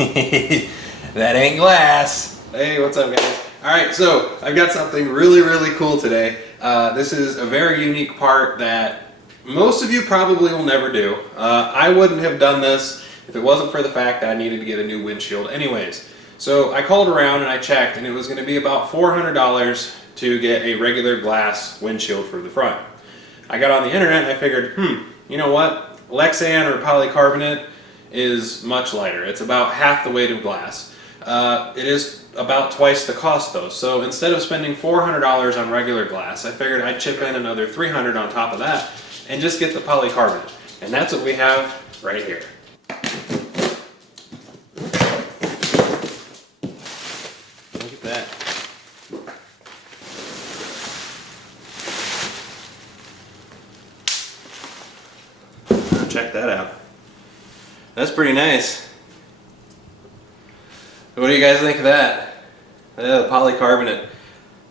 That ain't glass. Hey, what's up, guys? Alright, so I've got something really cool today. This is a very unique part that most of you probably will never do. I wouldn't have done this if it wasn't for the fact that I needed to get a new windshield anyways. So I called around and I checked, and it was going to be about $400 to get a regular glass windshield for the front. I got on the internet and I figured, you know what? Lexan or polycarbonate is much lighter. It's about half the weight of glass. It is about twice the cost though. So instead of spending $400 on regular glass, I figured I'd chip in another $300 on top of that and just get the polycarbonate. And that's what we have right here. Look at that. Check that out. That's pretty nice. What do you guys think of that? The polycarbonate.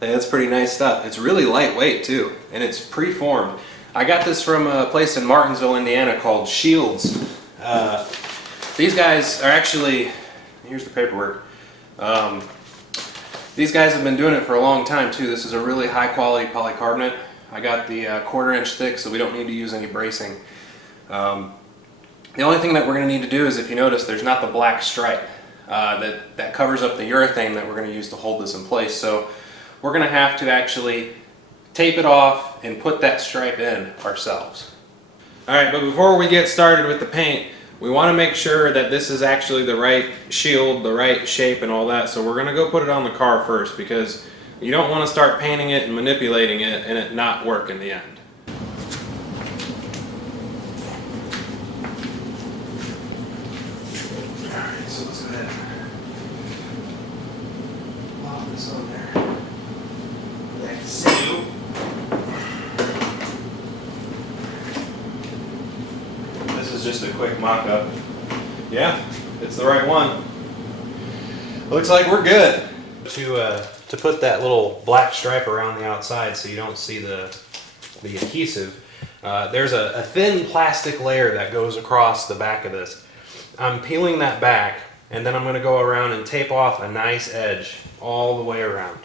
That's pretty nice stuff. It's really lightweight too, and it's pre-formed. I got this from a place in Martinsville, Indiana called Windshields. These guys are actually, here's the paperwork. These guys have been doing it for a long time too. This is a really high quality polycarbonate. I got the 1/4 inch thick, so we don't need to use any bracing. The only thing that we're going to need to do is, if you notice, there's not the black stripe that covers up the urethane that we're going to use to hold this in place. So we're going to have to actually tape it off and put that stripe in ourselves. Alright, but before we get started with the paint, we want to make sure that this is actually the right shield, the right shape and all that. So we're going to go put it on the car first, because you don't want to start painting it and manipulating it and it not work in the end. This is just a quick mock-up. Yeah, it's the right one. Looks like we're good. To put that little black stripe around the outside so you don't see the adhesive, there's a thin plastic layer that goes across the back of this. I'm peeling that back, and then I'm going to go around and tape off a nice edge all the way around.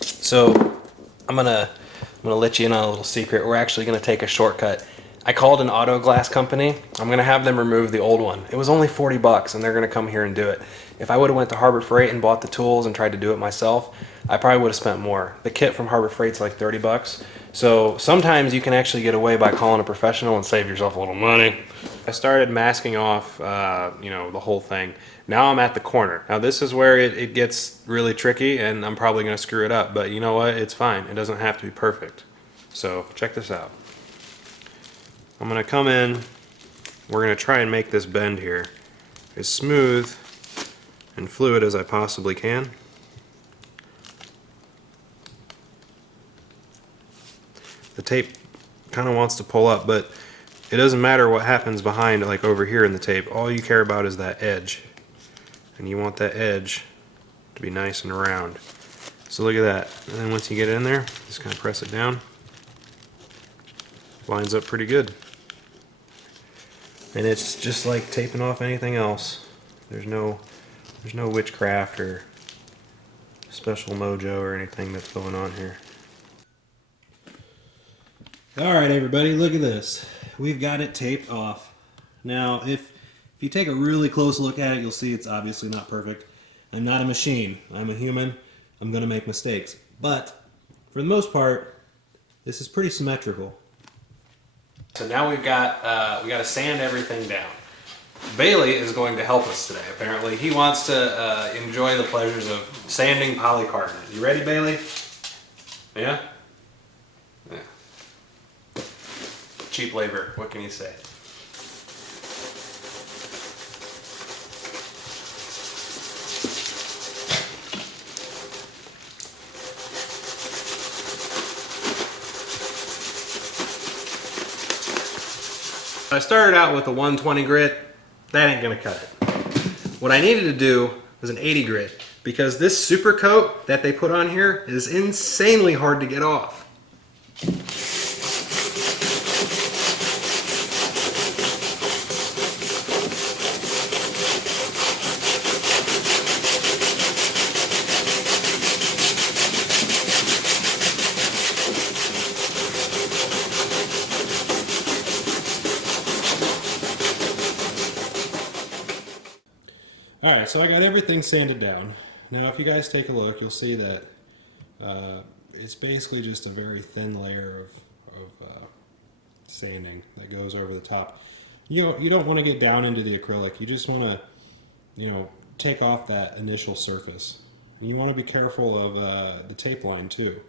So I'm gonna let you in on a little secret. We're actually gonna take a shortcut. I called an auto glass company. I'm gonna have them remove the old one. It was only 40 bucks, and they're gonna come here and do it. If I would have went to Harbor Freight and bought the tools and tried to do it myself, I probably would have spent more. The kit from Harbor Freight's like 30 bucks. So sometimes you can actually get away by calling a professional and save yourself a little money. I started masking off, you know, the whole thing. Now I'm at the corner. Now this is where it gets really tricky, and I'm probably gonna screw it up, but you know what? It's fine. It doesn't have to be perfect. So check this out. I'm gonna come in. We're gonna try and make this bend here as smooth and fluid as I possibly can. The tape kind of wants to pull up, but it doesn't matter what happens behind, like over here in the tape. All you care about is that edge, and you want that edge to be nice and round. So look at that, and then once you get it in there, just kind of press it down. Lines up pretty good, and it's just like taping off anything else. There's no witchcraft or special mojo or anything that's going on here. Alright everybody, look at this. We've got it taped off. Now if you take a really close look at it, you'll see it's obviously not perfect. I'm not a machine. I'm a human. I'm going to make mistakes. But for the most part, this is pretty symmetrical. So now we've got to sand everything down. Bailey is going to help us today, apparently. He wants to enjoy the pleasures of sanding polycarbonate. You ready, Bailey? Yeah? Yeah. Cheap labor, what can you say? I started out with a 120 grit. That ain't gonna cut it. What I needed to do was an 80 grit, because this super coat that they put on here is insanely hard to get off. Alright, so I got everything sanded down. Now if you guys take a look, you'll see that it's basically just a very thin layer of sanding that goes over the top. You don't want to get down into the acrylic. You just want to, take off that initial surface. And you want to be careful of the tape line too.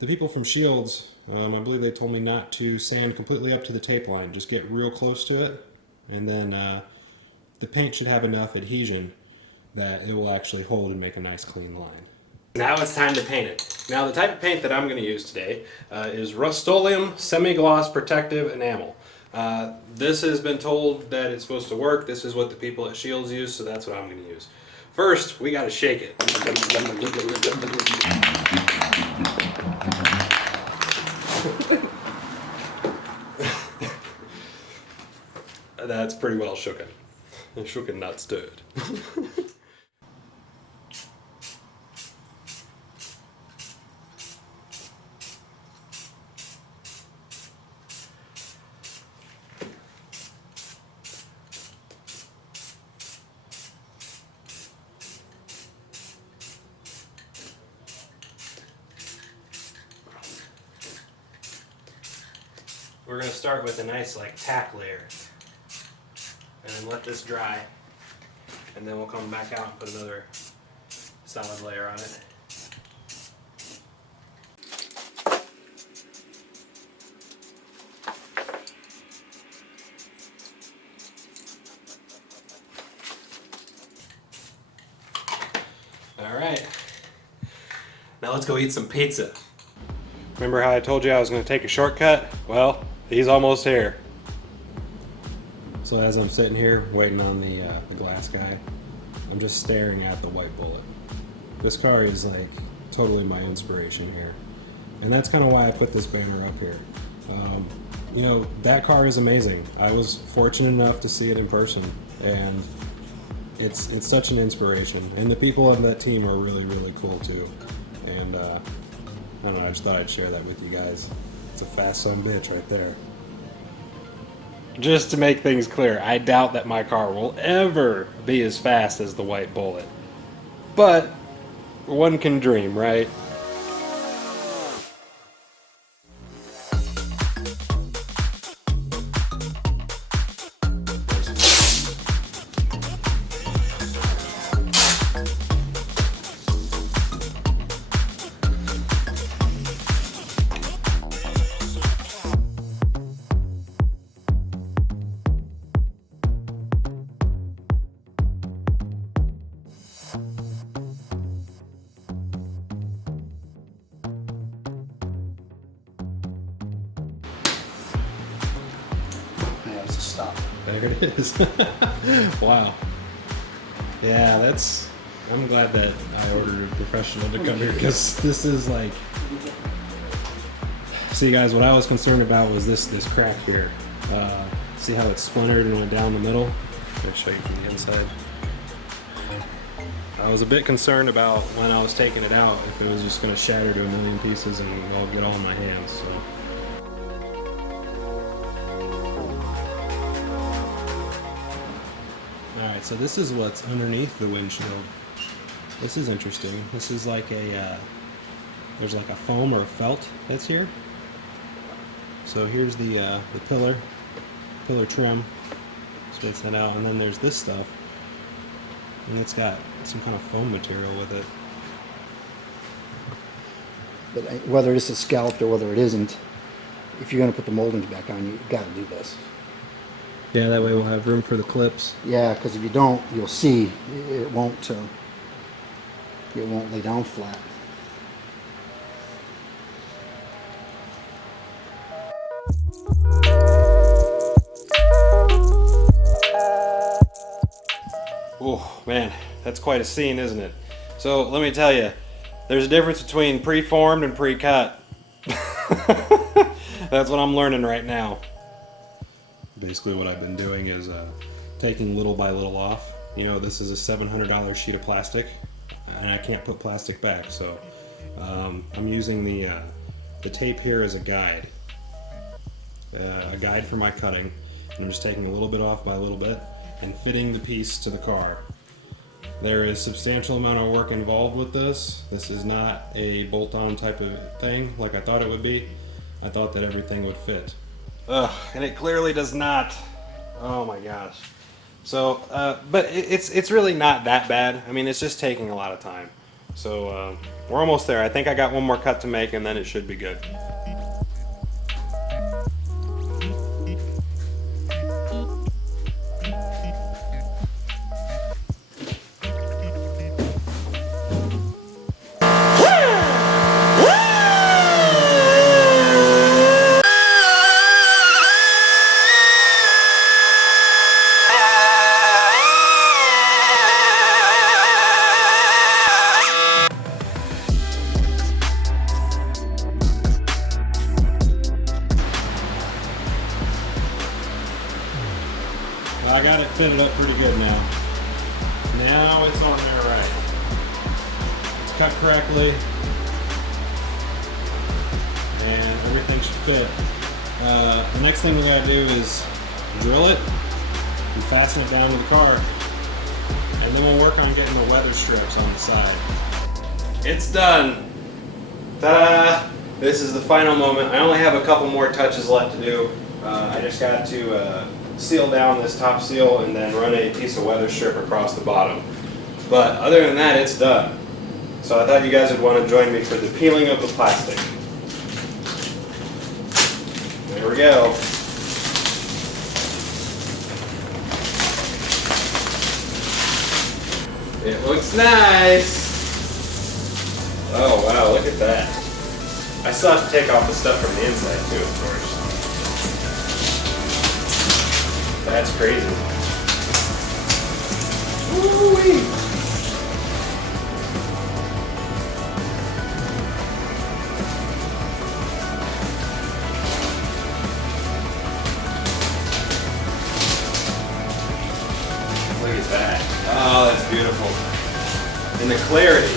The people from Shields, I believe they told me not to sand completely up to the tape line. Just get real close to it, and then the paint should have enough adhesion that it will actually hold and make a nice clean line. Now it's time to paint it. Now the type of paint that I'm going to use today is Rust-Oleum Semi-Gloss Protective Enamel. This has been told that it's supposed to work. This is what the people at Shields use, so that's what I'm going to use. First, we got to shake it. That's pretty well shooken. Shooken, not stirred. We're going to start with a nice tack layer and then let this dry, and then we'll come back out and put another solid layer on it. Alright, now let's go eat some pizza. Remember how I told you I was going to take a shortcut? Well, he's almost here. So as I'm sitting here waiting on the glass guy, I'm just staring at the white bullet. This car is totally my inspiration here. And that's kind of why I put this banner up here. That car is amazing. I was fortunate enough to see it in person, and it's such an inspiration. And the people on that team are really, really cool too. And I don't know, I just thought I'd share that with you guys. It's a fast son bitch right there. Just to make things clear, I doubt that my car will ever be as fast as the white bullet. But one can dream, right? Stop. There it is. Wow. Yeah, I'm glad that I ordered a professional to come here, because this is see guys, what I was concerned about was this crack here. See how it's splintered and went down the middle? I'll show you from the inside. I was a bit concerned about when I was taking it out if it was just going to shatter to a million pieces and all get all in my hands. So. Alright, so this is what's underneath the windshield. This is interesting. This is there's a foam or a felt that's here. So here's the pillar trim. Spits that out, and then there's this stuff. And it's got some kind of foam material with it. But whether this is scalloped or whether it isn't, if you're going to put the moldings back on, you've got to do this. Yeah, that way we'll have room for the clips. Yeah, because if you don't, you'll see it won't lay down flat. Oh man, that's quite a scene, isn't it? So let me tell you, there's a difference between pre-formed and pre-cut. That's what I'm learning right now. Basically what I've been doing is taking little by little off. This is a $700 sheet of plastic, and I can't put plastic back, so I'm using the tape here as a guide for my cutting, and I'm just taking a little bit off by a little bit and fitting the piece to the car. There is substantial amount of work involved with this. This is not a bolt-on type of thing like I thought it would be. I thought that everything would fit. Ugh, and it clearly does not. Oh my gosh. So, but it's really not that bad. I mean, it's just taking a lot of time. So we're almost there. I think I got one more cut to make and then it should be good. I got it fitted up pretty good now. Now it's on there right. It's cut correctly. And everything should fit. The next thing we gotta do is drill it and fasten it down to the car. And then we'll work on getting the weather strips on the side. It's done. Ta-da! This is the final moment. I only have a couple more touches left to do. I just got to seal down this top seal and then run a piece of weather strip across the bottom. But other than that, it's done. So I thought you guys would want to join me for the peeling of the plastic. There we go. It looks nice. Oh wow, look at that. I still have to take off the stuff from the inside too, of course. That's crazy. Woo-wee. Look at that. Oh, that's beautiful. And the clarity.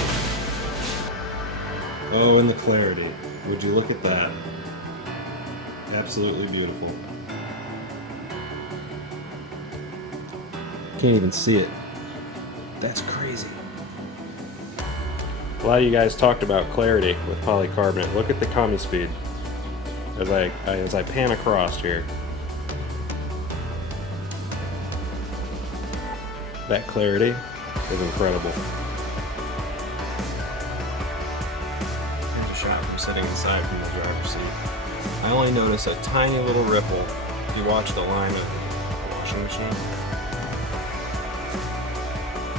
Oh, and the clarity. Would you look at that? Absolutely beautiful. Can't even see it. That's crazy. A lot of you guys talked about clarity with polycarbonate. Look at the commie speed as I pan across here. That clarity is incredible. Here's a shot from sitting inside from the driver's seat. I only notice a tiny little ripple if you watch the line of the washing machine.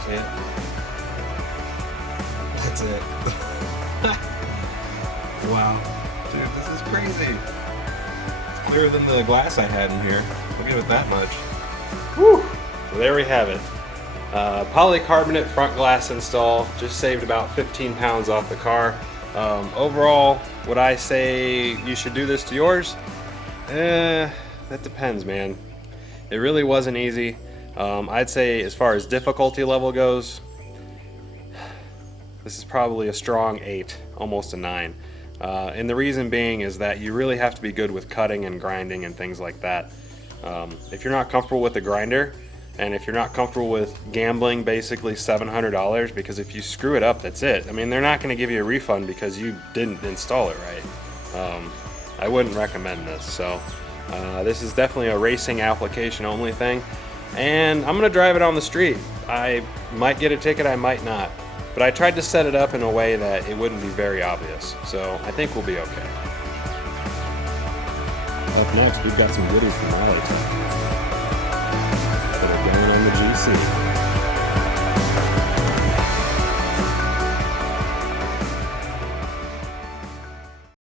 See it? That's it. Wow. Dude, this is crazy. It's clearer than the glass I had in here. I'll give it that much. Whew. So there we have it. Polycarbonate front glass install. Just saved about 15 pounds off the car. Overall, would I say you should do this to yours? That depends, man. It really wasn't easy. I'd say as far as difficulty level goes, this is probably a strong 8, almost a 9. And the reason being is that you really have to be good with cutting and grinding and things like that. If you're not comfortable with the grinder, and if you're not comfortable with gambling basically $700, because if you screw it up, that's it. I mean, they're not going to give you a refund because you didn't install it right. I wouldn't recommend this. So this is definitely a racing application only thing. And I'm going to drive it on the street. I might get a ticket, I might not. But I tried to set it up in a way that it wouldn't be very obvious. So I think we'll be okay. Up next, we've got some goodies from Polytech that are going on the GC.